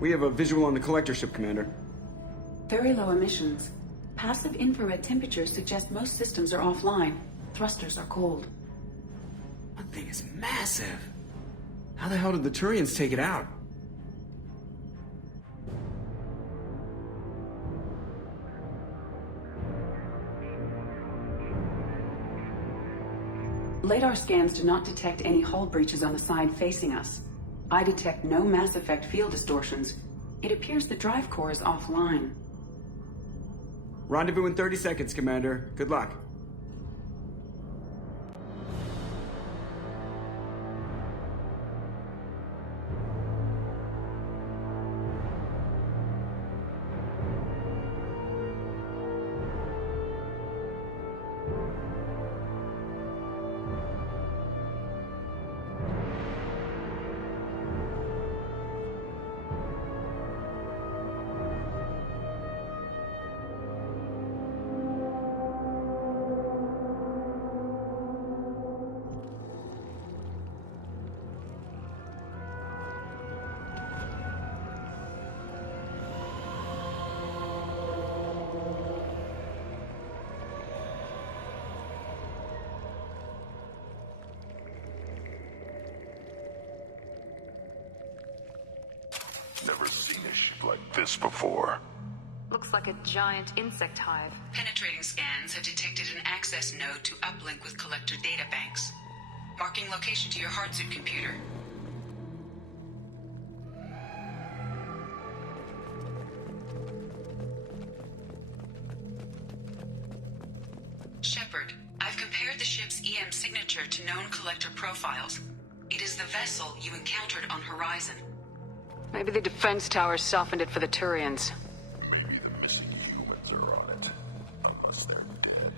We have a visual on the collector ship, Commander. Very low emissions. Passive infrared temperatures suggest most systems are offline. Thrusters are cold. That thing is massive. How the hell did the Turians take it out? Radar scans do not detect any hull breaches on the side facing us. I detect no mass effect field distortions. It appears the drive core is offline. Rendezvous in 30 seconds, Commander. Good luck. Never seen a ship like this before. Looks like a giant insect hive. Penetrating scans have detected an access node to uplink with collector databanks. Marking location to your hardsuit computer. Shepard, I've compared the ship's EM signature to known collector profiles. It is the vessel you encountered on Horizon. Maybe the defense towers softened it for the Turians. Maybe the missing humans are on it. Unless they're dead.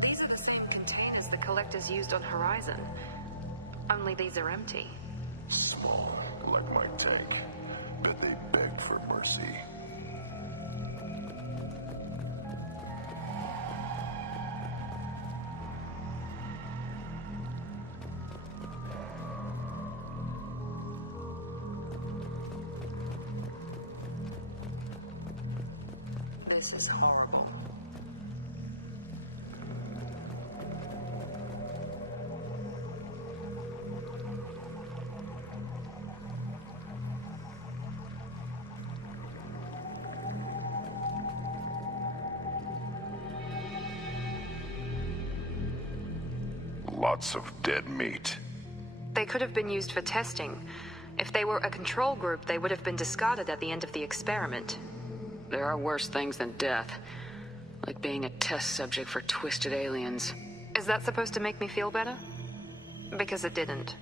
These are the same containers the collectors used on Horizon. Only these are empty. Small, like my tank. Bet they beg for mercy. This is horrible. Lots of dead meat. They could have been used for testing. If they were a control group, they would have been discarded at the end of the experiment. There are worse things than death. Like being a test subject for twisted aliens. Is that supposed to make me feel better? Because it didn't.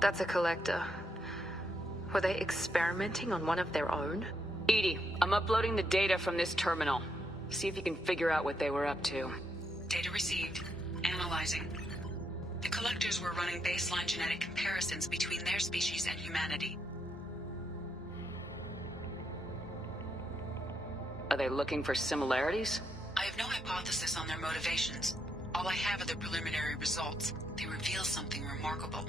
That's a collector. Were they experimenting on one of their own? Edie, I'm uploading the data from this terminal. See if you can figure out what they were up to. Data received. Analyzing. The collectors were running baseline genetic comparisons between their species and humanity. Are they looking for similarities? I have no hypothesis on their motivations. All I have are the preliminary results. They reveal something remarkable.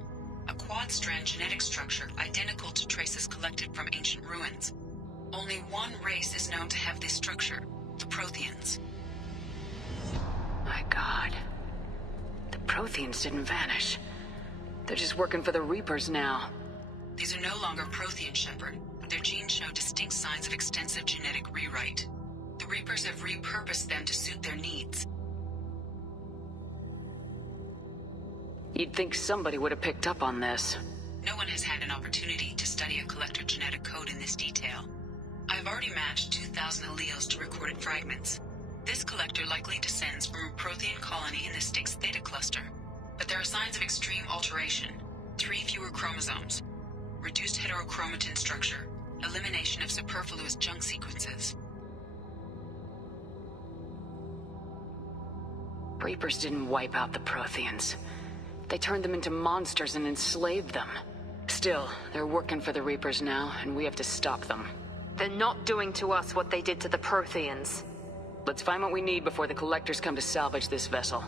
A quad-strand genetic structure identical to traces collected from ancient ruins. Only one race is known to have this structure, the Protheans. My God. The Protheans didn't vanish. They're just working for the Reapers now. These are no longer Prothean, Shepard. Their genes show distinct signs of extensive genetic rewrite. The Reapers have repurposed them to suit their needs. You'd think somebody would have picked up on this. No one has had an opportunity to study a collector genetic code in this detail. I've already matched 2,000 alleles to recorded fragments. This collector likely descends from a Prothean colony in the Styx Theta cluster. But there are signs of extreme alteration. 3 fewer chromosomes. Reduced heterochromatin structure. Elimination of superfluous junk sequences. Reapers didn't wipe out the Protheans. They turned them into monsters and enslaved them. Still, they're working for the Reapers now, and we have to stop them. They're not doing to us what they did to the Protheans. Let's find what we need before the Collectors come to salvage this vessel.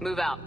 Move out.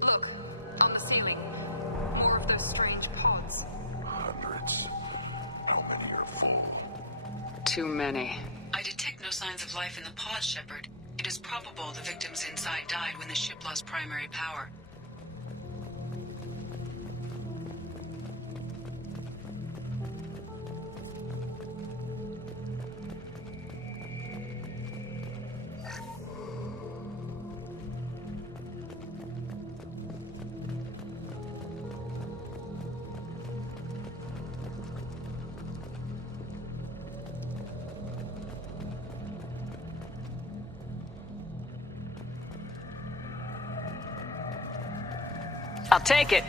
Look, on the ceiling. More of those strange pods. Hundreds. How many are full? Too many. I detect no signs of life in the pod, Shepard. It is probable the victims inside died when the ship lost primary power. I'll take it.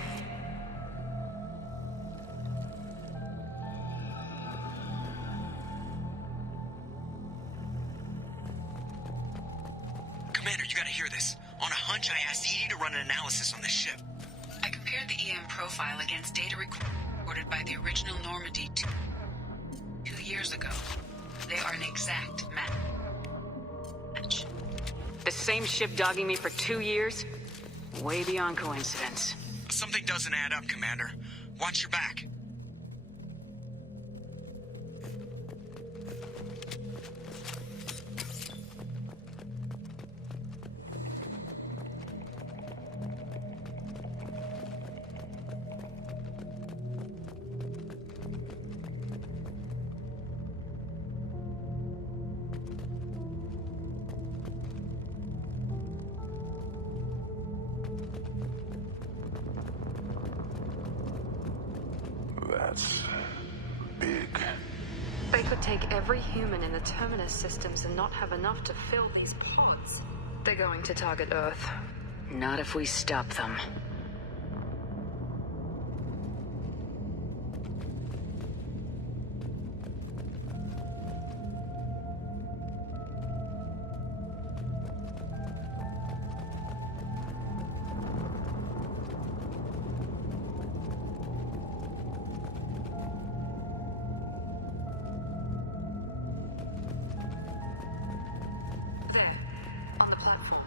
Commander, you gotta hear this. On a hunch, I asked Edie to run an analysis on the ship. I compared the EM profile against data recorded by the original Normandy 2 years ago. They are an exact match. The same ship dogging me for 2 years? Way beyond coincidence. Something doesn't add up, Commander. Watch your back. That's big. They could take every human in the Terminus systems and not have enough to fill these pods. They're going to target Earth. Not if we stop them. There, on the platform.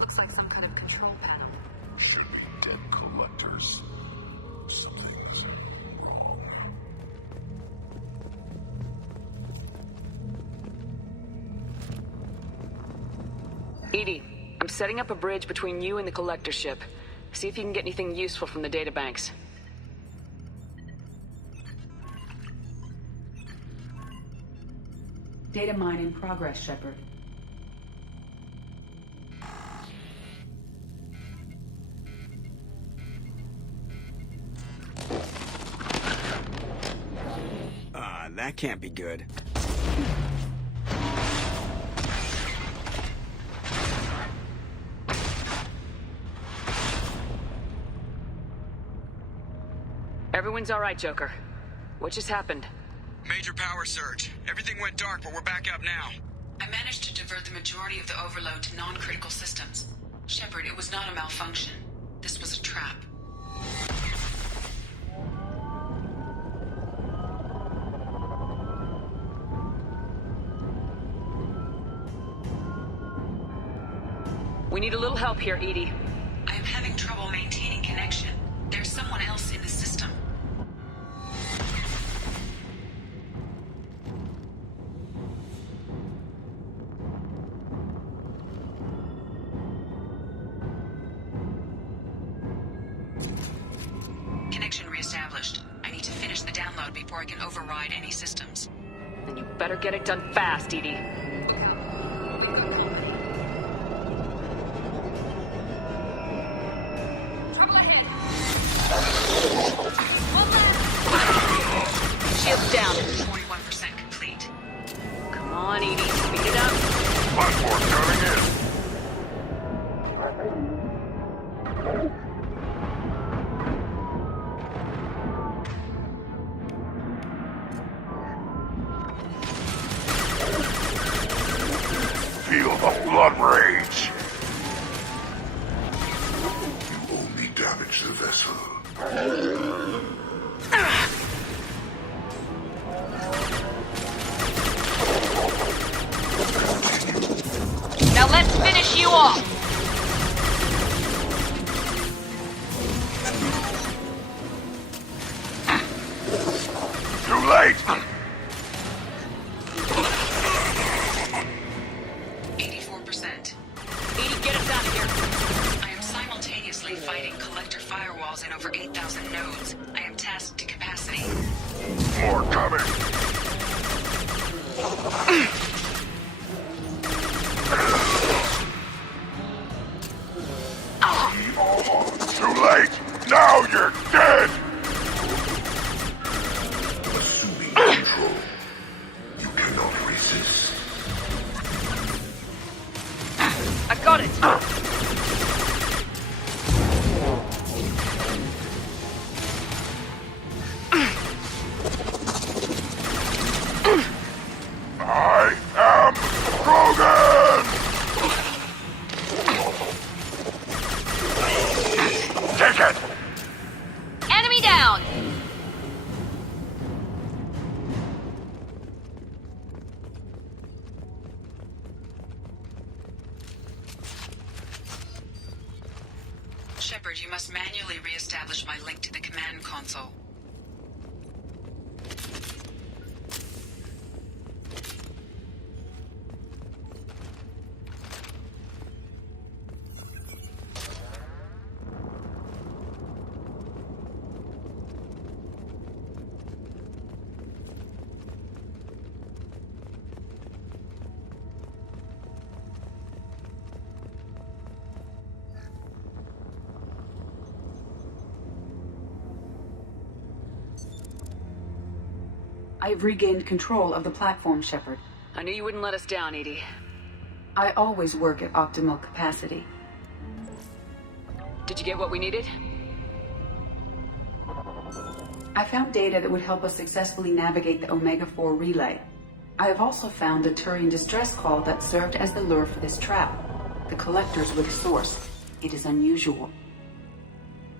Looks like some kind of control panel. Should be dead collectors. Something's wrong. Edie, I'm setting up a bridge between you and the Collector ship. See if you can get anything useful from the databanks. Data mine in progress, Shepard. That can't be good. Everyone's all right, Joker. What just happened? Major power surge. Everything went dark, but we're back up now. I managed to divert the majority of the overload to non-critical systems. Shepard, it was not a malfunction. This was a trap. We need a little help here, Edie. I am having trouble maintaining connection. There's someone else in the system. Connection reestablished. I need to finish the download before I can override any systems. Then you better get it done fast, Edie. Shields down. 41% complete. Come on, Edie. Speed it up. Platform coming in. Feel the blood rage. You only damage the vessel. Now let's finish you off. Too late. 84%. Edie, get us out of here. I am simultaneously fighting collector firewalls in over 8,000 nodes. I am tasked to capacity. More coming. Too late. Now you're dead. Assuming control. You cannot resist. I got it. I am Krogan! Take it! Enemy down. Shepard, you must manually re-establish my link to the command console. I've regained control of the platform, Shepard. I knew you wouldn't let us down, Edie. I always work at optimal capacity. Did you get what we needed? I found data that would help us successfully navigate the Omega-4 relay. I have also found a Turian distress call that served as the lure for this trap. The collectors were the source. It is unusual.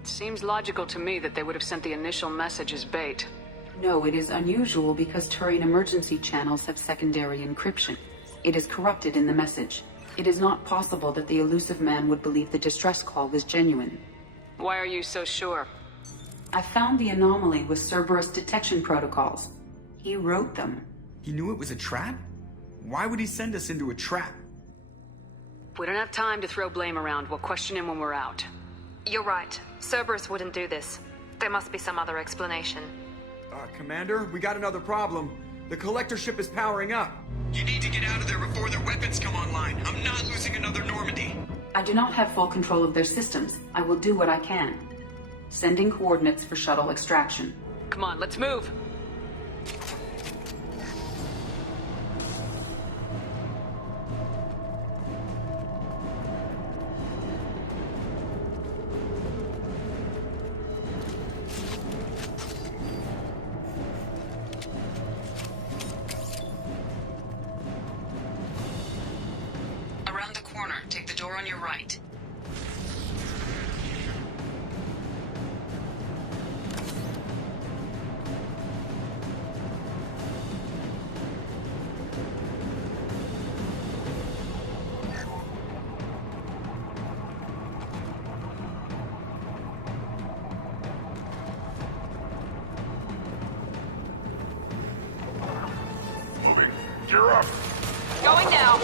Seems logical to me that they would have sent the initial message as bait. No, it is unusual because Turian emergency channels have secondary encryption. It is corrupted in the message. It is not possible that the elusive man would believe the distress call was genuine. Why are you so sure? I found the anomaly with Cerberus detection protocols. He wrote them. He knew it was a trap? Why would he send us into a trap? We don't have time to throw blame around. We'll question him when we're out. You're right. Cerberus wouldn't do this. There must be some other explanation. Commander, we got another problem. The collector ship is powering up. You need to get out of there before their weapons come online. I'm not losing another Normandy. I do not have full control of their systems. I will do what I can. Sending coordinates for shuttle extraction. Come on, let's move. Around the corner, take the door on your right. Moving. Gear up. Going now.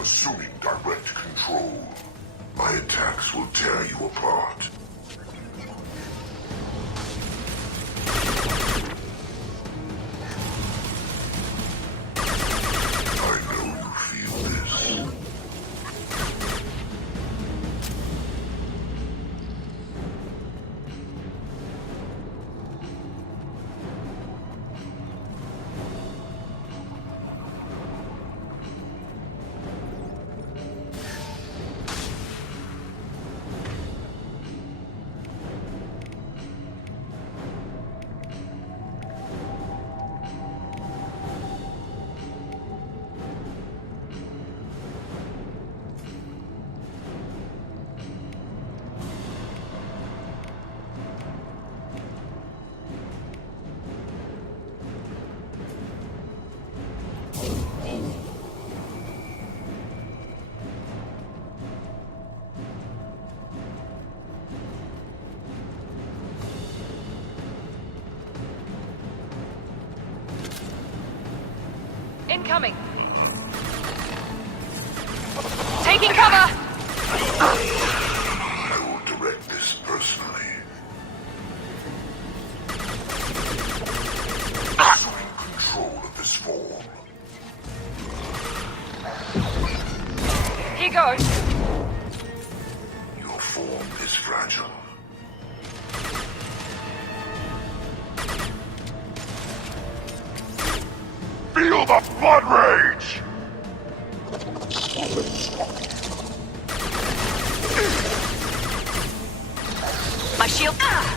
Assuming direct control, my attacks will tear you apart. I know you feel this. Incoming. Taking cover. I will direct this personally. Assuming control of this form. Here goes. Your form is fragile. Feel the blood rage! My shield. Ah!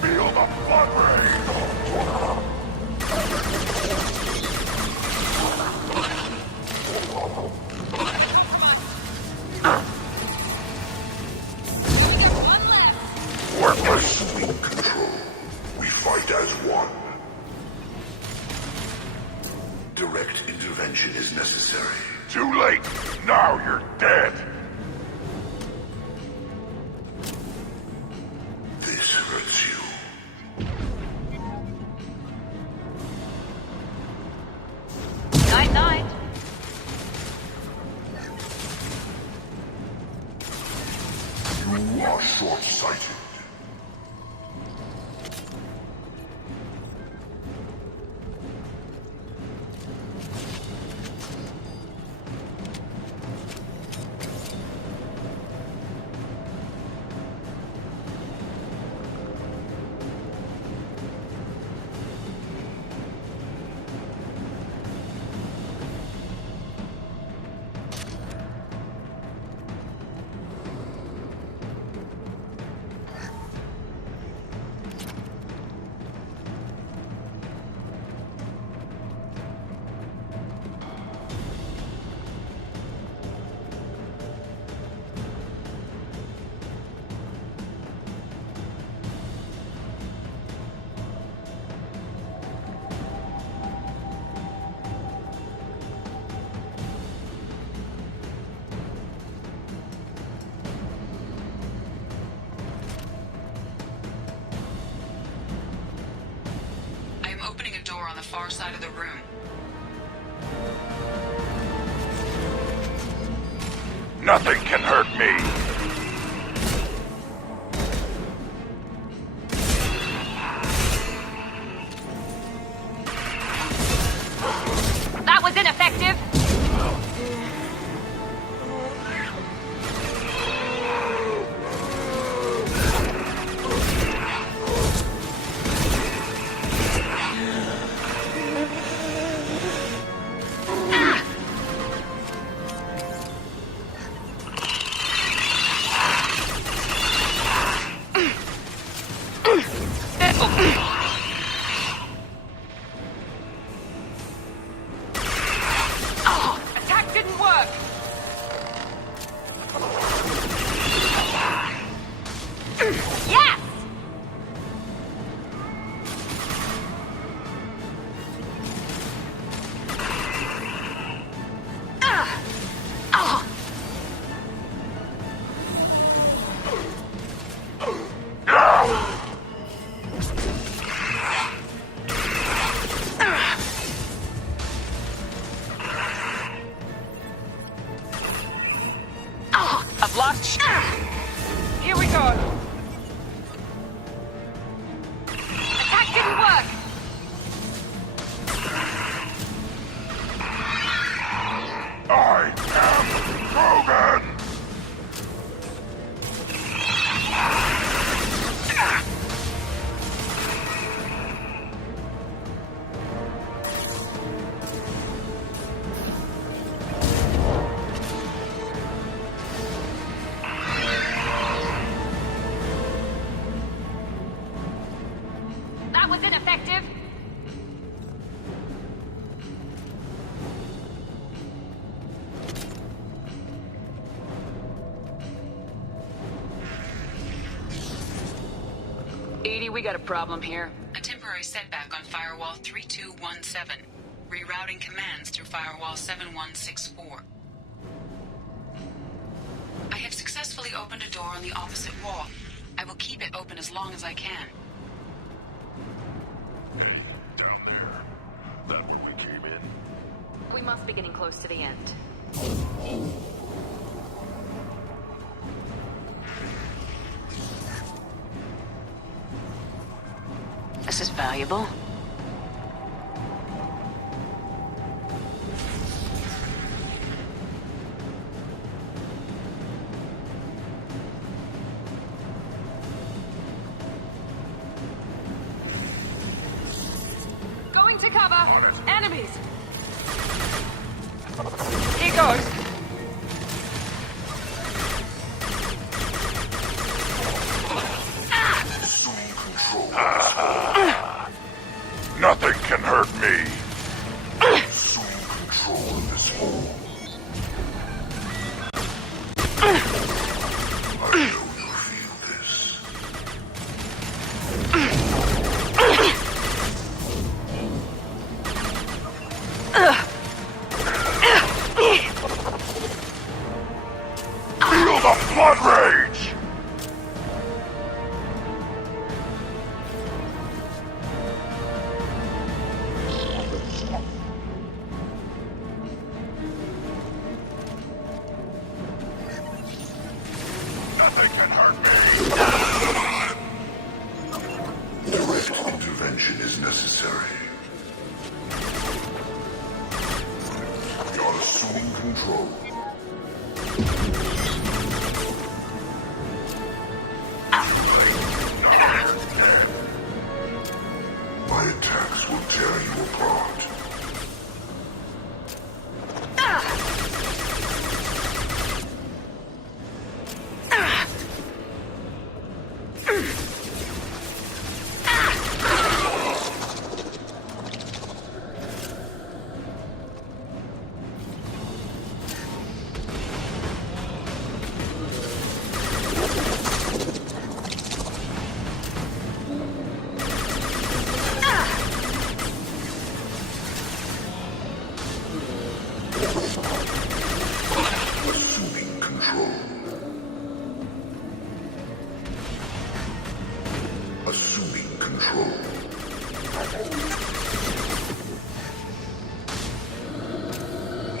Feel the blood rage! We're assuming control. We fight as one. Direct intervention is necessary. Too late! Now you're dead! This hurts you. 9-9. You are short-sighted. I'm opening a door on the far side of the room. Nothing can hurt me. That was ineffective! Attack didn't work! Yes! I've lost... Here we go! Attack didn't work! I am Krogan! That was ineffective! Edie, we got a problem here. A temporary setback on Firewall 3217. Rerouting commands through Firewall 7164. I have successfully opened a door on the opposite wall. I will keep it open as long as I can. Down there. That one we came in. We must be getting close to the end. This is valuable. Going to cover! Enemies! Here goes! Nothing can hurt me. Assume control of this hole. I know you feel this. Feel the blood rage! Nothing can hurt me! Direct intervention is necessary. You're assuming control. My attacks will tear you apart. Assuming control. Assuming control.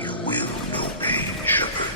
You will know pain, Shepard.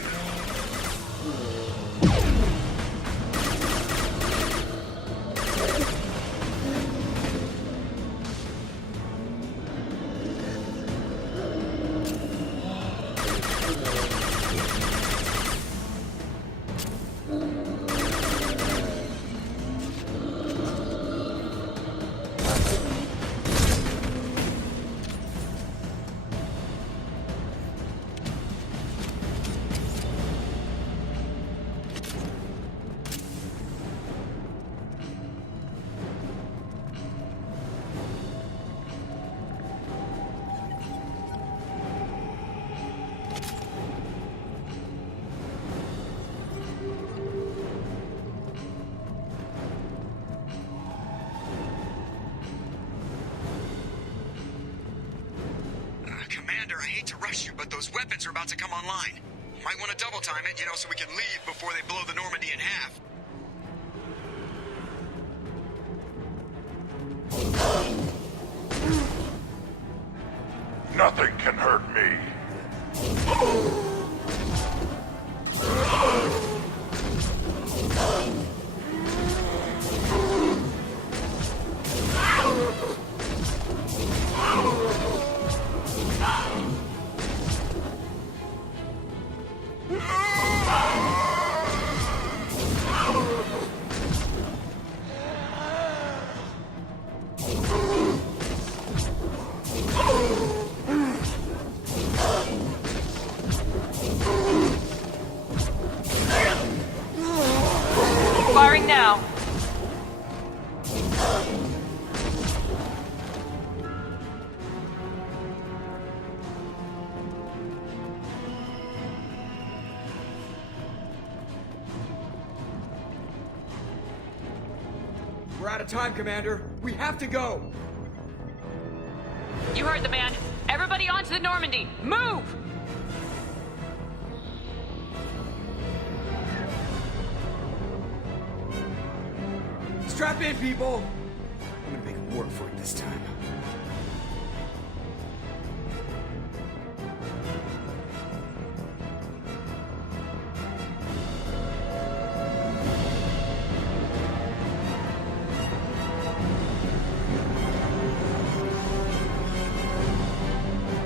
Commander, I hate to rush you, but those weapons are about to come online. Might want to double time it, so we can leave before they blow the Normandy in half. Nothing can hurt me. Firing now. We're out of time, Commander. We have to go. You heard the man. Everybody onto the Normandy. Move! Strap in, people. I'm gonna make them work for it this time.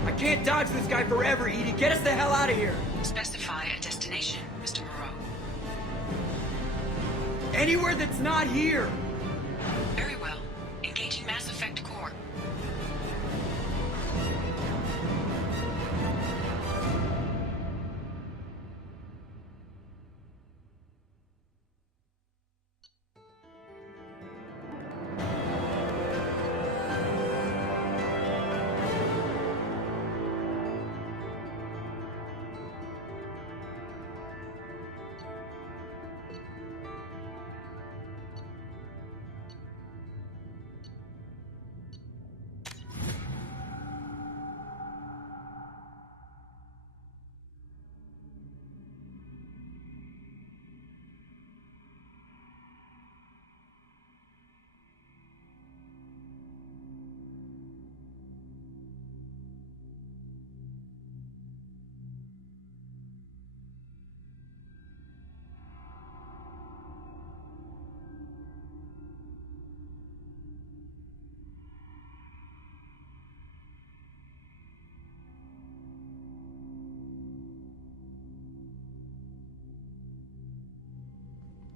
I can't dodge this guy forever, Edie. Get us the hell out of here. Specify a destination, Mr. Moreau. Anywhere that's not here. Very well. Engaging Mass Effect Core.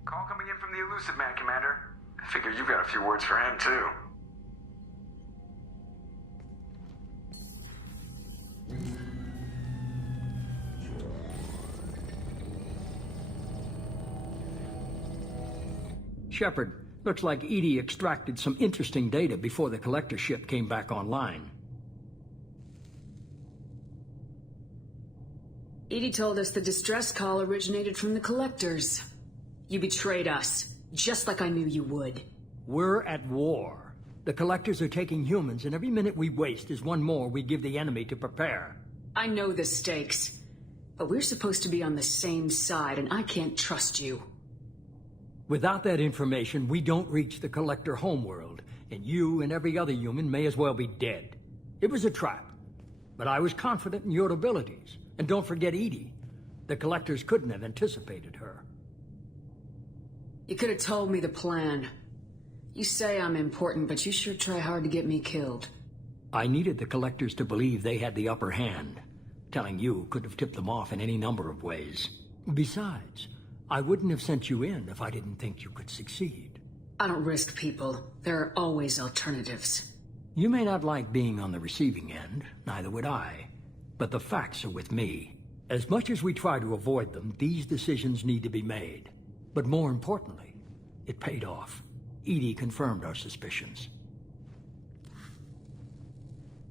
Call coming in from the Elusive Man, Commander. I figure you've got a few words for him, too. Shepard, looks like Edie extracted some interesting data before the collector ship came back online. Edie told us the distress call originated from the collectors. You betrayed us, just like I knew you would. We're at war. The collectors are taking humans, and every minute we waste is one more we give the enemy to prepare. I know the stakes, but we're supposed to be on the same side, and I can't trust you. Without that information, we don't reach the collector homeworld, and you and every other human may as well be dead. It was a trap, but I was confident in your abilities. And don't forget Edie. The Collectors couldn't have anticipated her. You could have told me the plan. You say I'm important, but you sure try hard to get me killed. I needed the Collectors to believe they had the upper hand. Telling you could have tipped them off in any number of ways. Besides, I wouldn't have sent you in if I didn't think you could succeed. I don't risk people. There are always alternatives. You may not like being on the receiving end, neither would I. But the facts are with me. As much as we try to avoid them, these decisions need to be made. But more importantly, it paid off. Edie confirmed our suspicions.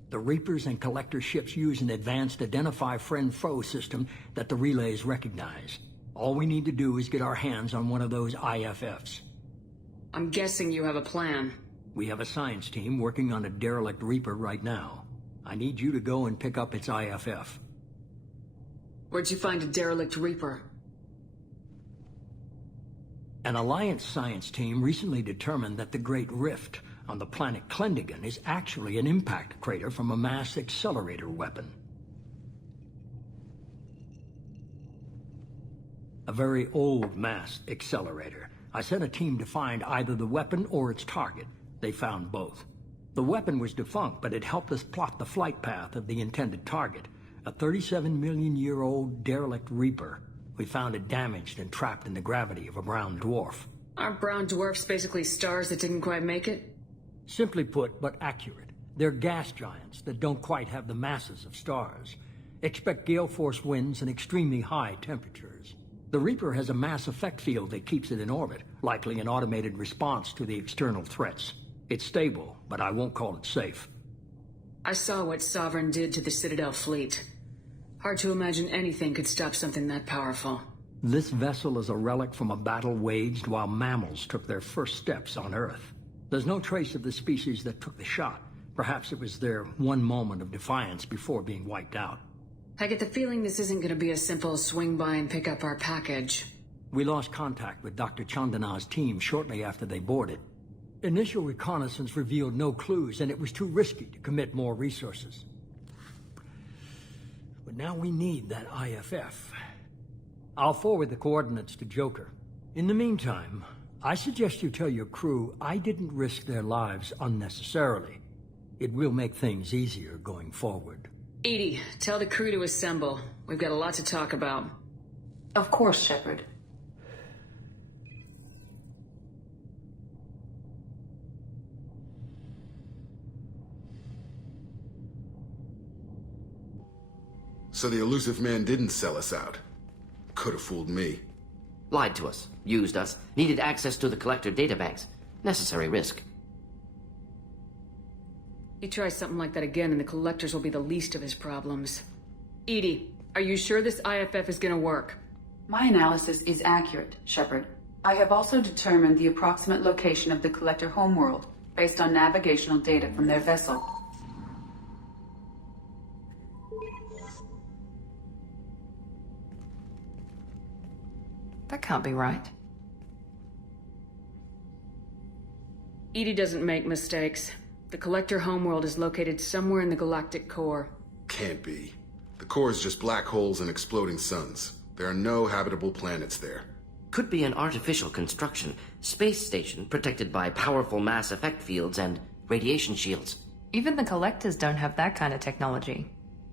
The Reapers and Collector ships use an advanced Identify Friend-Foe system that the relays recognize. All we need to do is get our hands on one of those IFFs. I'm guessing you have a plan. We have a science team working on a derelict Reaper right now. I need you to go and pick up its IFF. Where'd you find a derelict Reaper? An Alliance science team recently determined that the Great Rift on the planet Klendigan is actually an impact crater from a mass accelerator weapon. A very old mass accelerator. I sent a team to find either the weapon or its target. They found both. The weapon was defunct, but it helped us plot the flight path of the intended target, a 37-million-year-old derelict Reaper. We found it damaged and trapped in the gravity of a brown dwarf. Aren't brown dwarfs basically stars that didn't quite make it? Simply put, but accurate. They're gas giants that don't quite have the masses of stars. Expect gale force winds and extremely high temperatures. The Reaper has a mass effect field that keeps it in orbit, likely an automated response to the external threats. It's stable, but I won't call it safe. I saw what Sovereign did to the Citadel fleet. Hard to imagine anything could stop something that powerful. This vessel is a relic from a battle waged while mammals took their first steps on Earth. There's no trace of the species that took the shot. Perhaps it was their one moment of defiance before being wiped out. I get the feeling this isn't going to be a simple swing by and pick up our package. We lost contact with Dr. Chandana's team shortly after they boarded. Initial reconnaissance revealed no clues, and it was too risky to commit more resources. But now we need that IFF. I'll forward the coordinates to Joker. In the meantime, I suggest you tell your crew I didn't risk their lives unnecessarily. It will make things easier going forward. Edie, tell the crew to assemble. We've got a lot to talk about. Of course, Shepard. So the elusive man didn't sell us out. Could have fooled me. Lied to us, used us, needed access to the Collector databanks. Necessary risk. He tries something like that again and the Collectors will be the least of his problems. Edie, are you sure this IFF is gonna work? My analysis is accurate, Shepard. I have also determined the approximate location of the Collector homeworld, based on navigational data from their vessel. That can't be right. Edie doesn't make mistakes. The Collector homeworld is located somewhere in the galactic core. Can't be. The core is just black holes and exploding suns. There are no habitable planets there. Could be an artificial construction, space station protected by powerful mass effect fields and radiation shields. Even the Collectors don't have that kind of technology.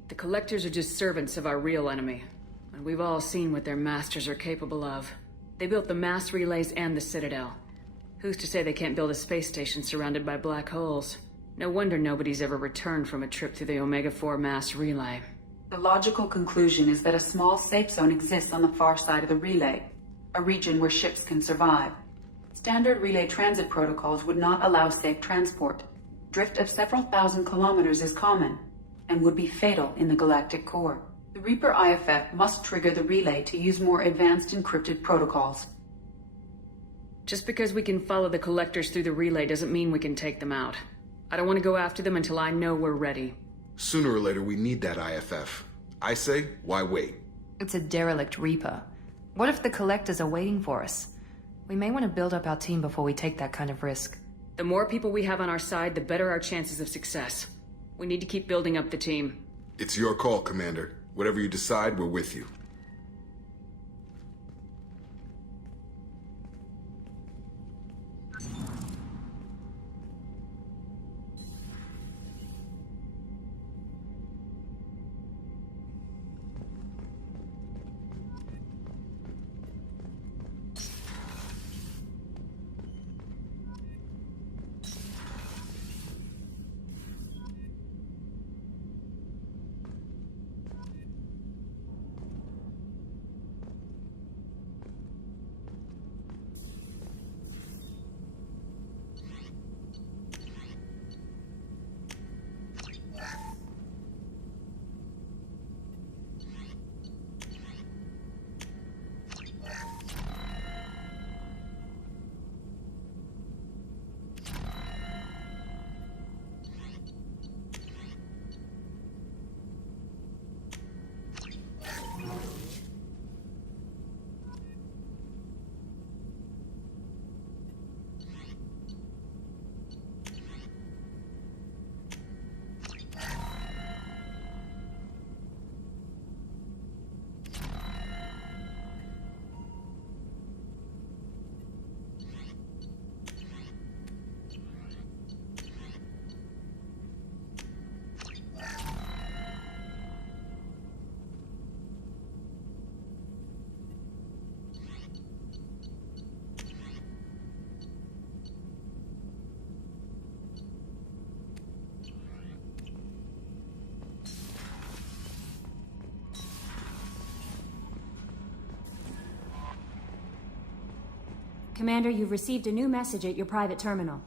The Collectors are just servants of our real enemy. And we've all seen what their masters are capable of. They built the mass relays and the Citadel. Who's to say they can't build a space station surrounded by black holes? No wonder nobody's ever returned from a trip through the Omega-4 mass relay. The logical conclusion is that a small safe zone exists on the far side of the relay, a region where ships can survive. Standard relay transit protocols would not allow safe transport. Drift of several thousand kilometers is common, and would be fatal in the galactic core. The Reaper IFF must trigger the relay to use more advanced encrypted protocols. Just because we can follow the Collectors through the relay doesn't mean we can take them out. I don't want to go after them until I know we're ready. Sooner or later, we need that IFF. I say, why wait? It's a derelict Reaper. What if the Collectors are waiting for us? We may want to build up our team before we take that kind of risk. The more people we have on our side, the better our chances of success. We need to keep building up the team. It's your call, Commander. Whatever you decide, we're with you. Commander, you've received a new message at your private terminal.